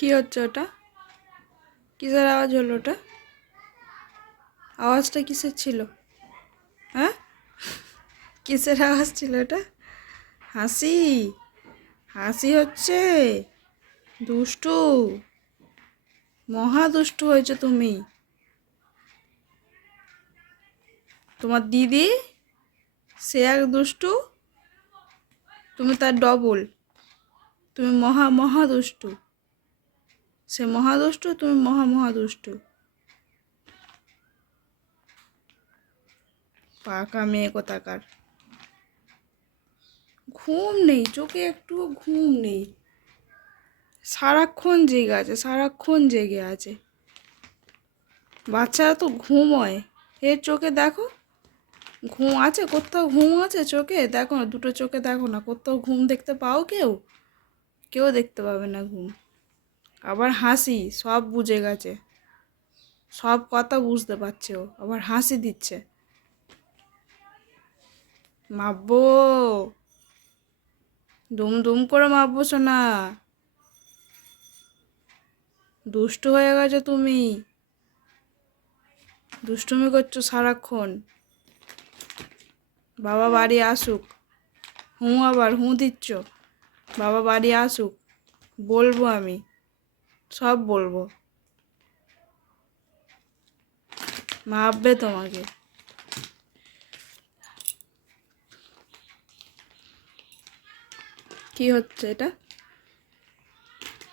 কি হচ্ছে ওটা? কিসের আওয়াজ হলো ওটা? আওয়াজটা কিসের ছিল? হ্যাঁ, কিসের আওয়াজ ছিল ওটা? হাসি? হাসি হচ্ছে? দুষ্টু, মহা দুষ্টু হয়েছে তুমি। তোমার দিদি সে এক দুষ্টু, তুমি তার ডবল। তুমি মহা মহা দুষ্টু। সে মহা দুষ্টু, তুমি মহা মহা দুষ্টু। পাকা মেয়ে কোথাকার। ঘুম নেই চোখে, একটুও ঘুম নেই। সারাক্ষণ জেগে আছে, সারাক্ষণ জেগে আছে। বাচ্চারা তো ঘুমোয়, এর চোখে দেখো ঘুম আছে? কোথাও ঘুম আছে চোখে? দেখো না, দুটো চোখে দেখো না, কোথাও ঘুম দেখতে পাও? কেউ কেউ দেখতে পাবে না ঘুম। আবার হাসি, সব বুঝে গেছে, সব কথা বুঝতে পারছে ও, আবার হাসি দিচ্ছে। মাপবো, দুম দুম করে মাপবো শোনা। দুষ্টু হয়ে গেছো তুমি, দুষ্টুমি করছো সারাক্ষণ। বাবা বাড়ি আসুক, আবার দিচ্ছ। বাবা বাড়ি আসুক, বলবো আমি, সব বলবো। মাপবে তোমাকে। কি হচ্ছে এটা?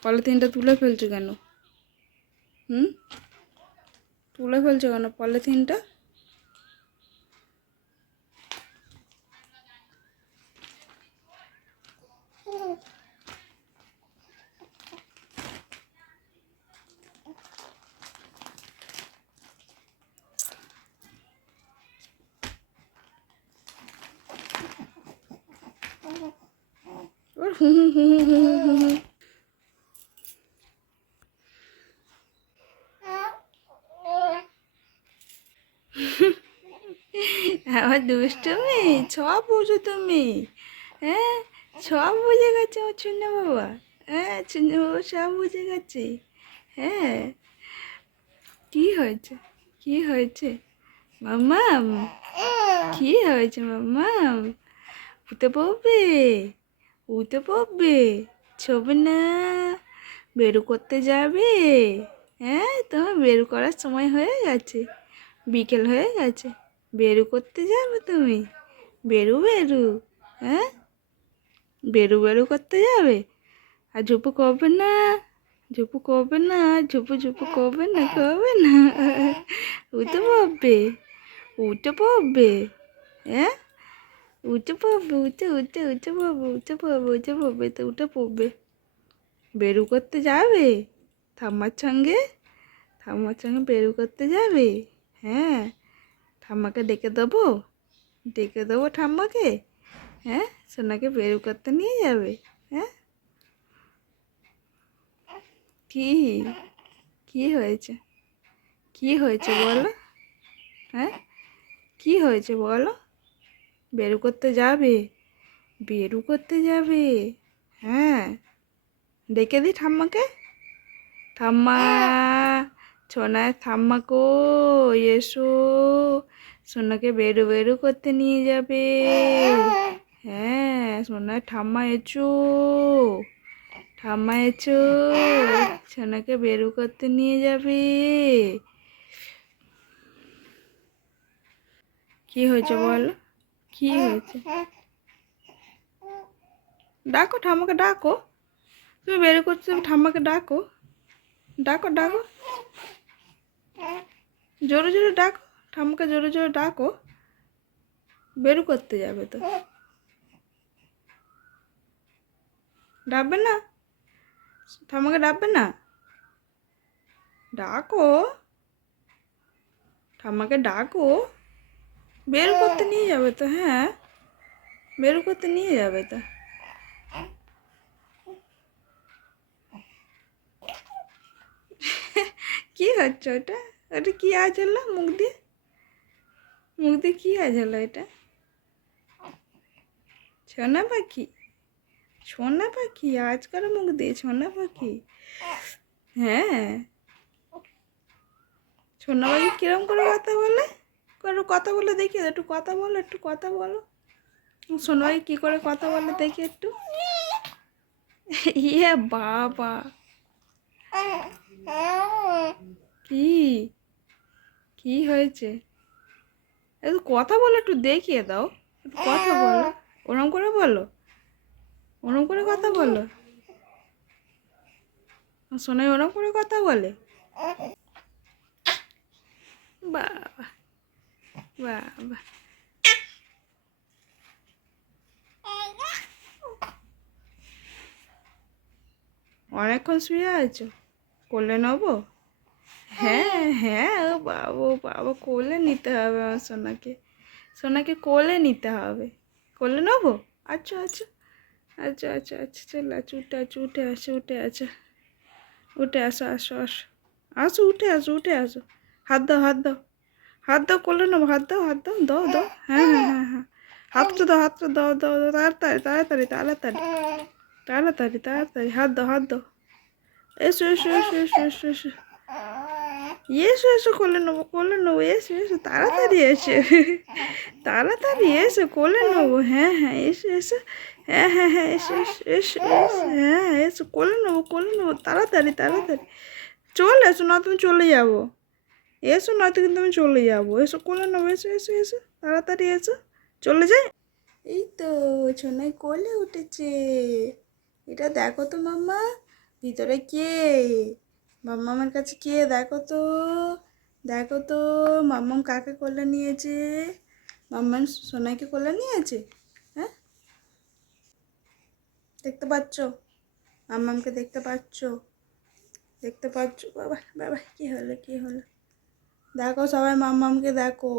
পলিথিনটা তুলে ফেলছো কেন? তুলে ফেলছো কেন পলিথিনটা? ওর হু হু হু হু হু হু হু। আমার দুষ্টুমি সব বুঝো তুমি। হ্যাঁ, সব বুঝে গেছে আমার চুন্না বাবা। হ্যাঁ, চুন্না বাবা সব বুঝে গেছে। হ্যাঁ, কি হয়েছে? কি হয়েছে মাম্মাম? কি হয়েছে মাম্মাম? উঠে পড়বে, উঠে পড়বে, ছবে না? বেরু করতে যাবে? হ্যাঁ, তোমার বেরু করার সময় হয়ে গেছে, বিকেল হয়ে গেছে, বেরু করতে যাবে তুমি? বেরু বেরু, হ্যাঁ, বেরু বেরু করতে যাবে? আর ঝুপু করবে না? ঝুপু করবে না? ঝুপু ঝুপু করবে না, করবে না? উঠে পড়বে, উঠে পড়বে, হ্যাঁ, উঠে পড়বে, উঠে উঠে উঠে পড়বে, উঠে পড়বে, উঠে পড়বে, তো উঠে পড়বে। বেরু করতে যাবে ঠাম্মার সঙ্গে? ঠাম্মার সঙ্গে বেরু করতে যাবে? হ্যাঁ, ঠাম্মাকে ডেকে দেবো, ডেকে দেবো ঠাম্মাকে। হ্যাঁ, সোনাকে বেরু করতে নিয়ে যাবে? হ্যাঁ, কি কি হয়েছে? কি হয়েছে বলো? হ্যাঁ, কি হয়েছে বলো? বেরু করতে যাবে? বেরু করতে যাবে? হ্যাঁ, ডেকে দিই ঠাম্মাকে। ঠাম্মা, সোনার ঠাম্মা কই, এসো, সোনাকে বেরু বেরু করতে নিয়ে যাবে। হ্যাঁ, সোনার ঠাম্মা এসো, ঠাম্মা এসো, সোনাকে বেরু করতে নিয়ে যাবে। কি হয়েছে বলো? কি হয়েছে? ডাকো ঠাম্মাকে, ডাকো। তুমি বেরু করছো, তুমি ঠাম্মাকে ডাকো, ডাকো ডাকো, জোরে জোরে ডাকো ঠাম্মাকে, জোরে জোরে ডাকো। বেরু করতে যাবে তো, ডাকবে না? ঠাম্মাকে ডাকবে না? ডাকো, ঠাম্মাকে ডাকো। বের করতে নিয়ে যাবে তো? হ্যাঁ, বের করতে নিয়ে যাবে তো। কি হচ্ছে ওটা? ওটা কি আজ হলো মুখ দিয়ে? মুখ দিয়ে কি আজ হলো এটা? সোনা পাখি, সোনা পাখি আজকাল মুখ দিয়ে সোনা পাখি। হ্যাঁ, সোনা পাখি কিরম করে কথা বলে? একটু কথা বলে দেখি, একটু কথা বলো, একটু কথা বলো। সোনা পাখি কী করে কথা বলে দেখি একটু। ইয়ে বাবা, কি কি হয়েছে? একটু কথা বলো, একটু দেখিয়ে দাও, একটু কথা বলো। ওরম করে বলো, ওরম করে কথা বলো। সোনাই ওরম করে কথা বলে? বাবা বাবা, অনেকক্ষণ শুয়ে আছো? কোলে নেবো? হ্যাঁ হ্যাঁ, ও বাবা কোলে নিতে হবে আমার সোনাকে। সোনাকে কোলে নিতে হবে। কোলে নেবো? আচ্ছা আচ্ছা আচ্ছা আচ্ছা আচ্ছা, চলে আছো, উঠে আসো, উঠে আসো, উঠে আসো, আসো আসো আসো, উঠে আসো, উঠে আসো। হাত দাও, হাত দাও, হাত দাও, কোলে নেবো, হাত দাও, হাত দাও, দাও দাও, হ্যাঁ হ্যাঁ হ্যাঁ হ্যাঁ, হাতটা দাও, হাতটা দাও দাও দাও, তাড়াতাড়ি তাড়াতাড়ি তাড়াতাড়ি তাড়াতাড়ি তাড়াতাড়ি, হাত দাও, হাত দাও। এসো এসো এসো এসো এসো এসো, এসো এসো, কোলে নেবো, কোলে নেবো, এসো এসো, তাড়াতাড়ি এসো, তাড়াতাড়ি এসো, কোলে নেবো, হ্যাঁ হ্যাঁ এসো এসো, হ্যাঁ হ্যাঁ হ্যাঁ এসো এসো এসো এসো, হ্যাঁ এসো, কোলে নেবো তাড়াতাড়ি তাড়াতাড়ি, চলে এসো, না তুমি চলে যাবো, এসো নয়তো কিন্তু আমি চলে যাবো, এসো কোলে নেবো, এসো এসো এসো, তাড়াতাড়ি এসো, চলে যাই। এই তো সোনাই কোলে উঠেছে। এটা দেখো তো মাম্মা, ভিতরে কে? মাম্মামের কাছে কে? দেখো তো, দেখো তো, মাম্মাম কাকে কোলে নিয়েছে? মাম্মাম সোনাইকে কোলে নিয়েছে? হ্যাঁ, দেখতে পাচ্ছ? মাম্মামকে দেখতে পাচ্ছ? দেখতে পাচ্ছ? বাবা বাবা, কি হলো কি হলো? দেখো সবাই মাম্মামকে দেখো,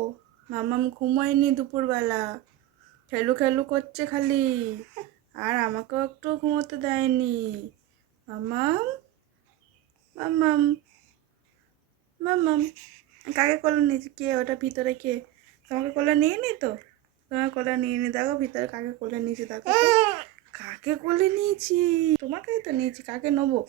মাম্মাম ঘুমোয়নি দুপুরবেলা, খেলু খেলু করছে খালি, আর আমাকেও একটু ঘুমোতে দেয়নি। মাম্মাম, মাম্মাম, মাম্মাম, কাকে কোলে নিয়েছি? কে ওটা ভিতরে কে? তোমাকে কোলে নিয়ে নি তো? তোমাকে কোলে নিয়ে নি, দেখো ভিতরে কাকে কোলে নিয়েছি, দেখো তো কাকে কোলে নিয়েছি। তোমাকেই তো নিয়েছি, কাকে নেবো?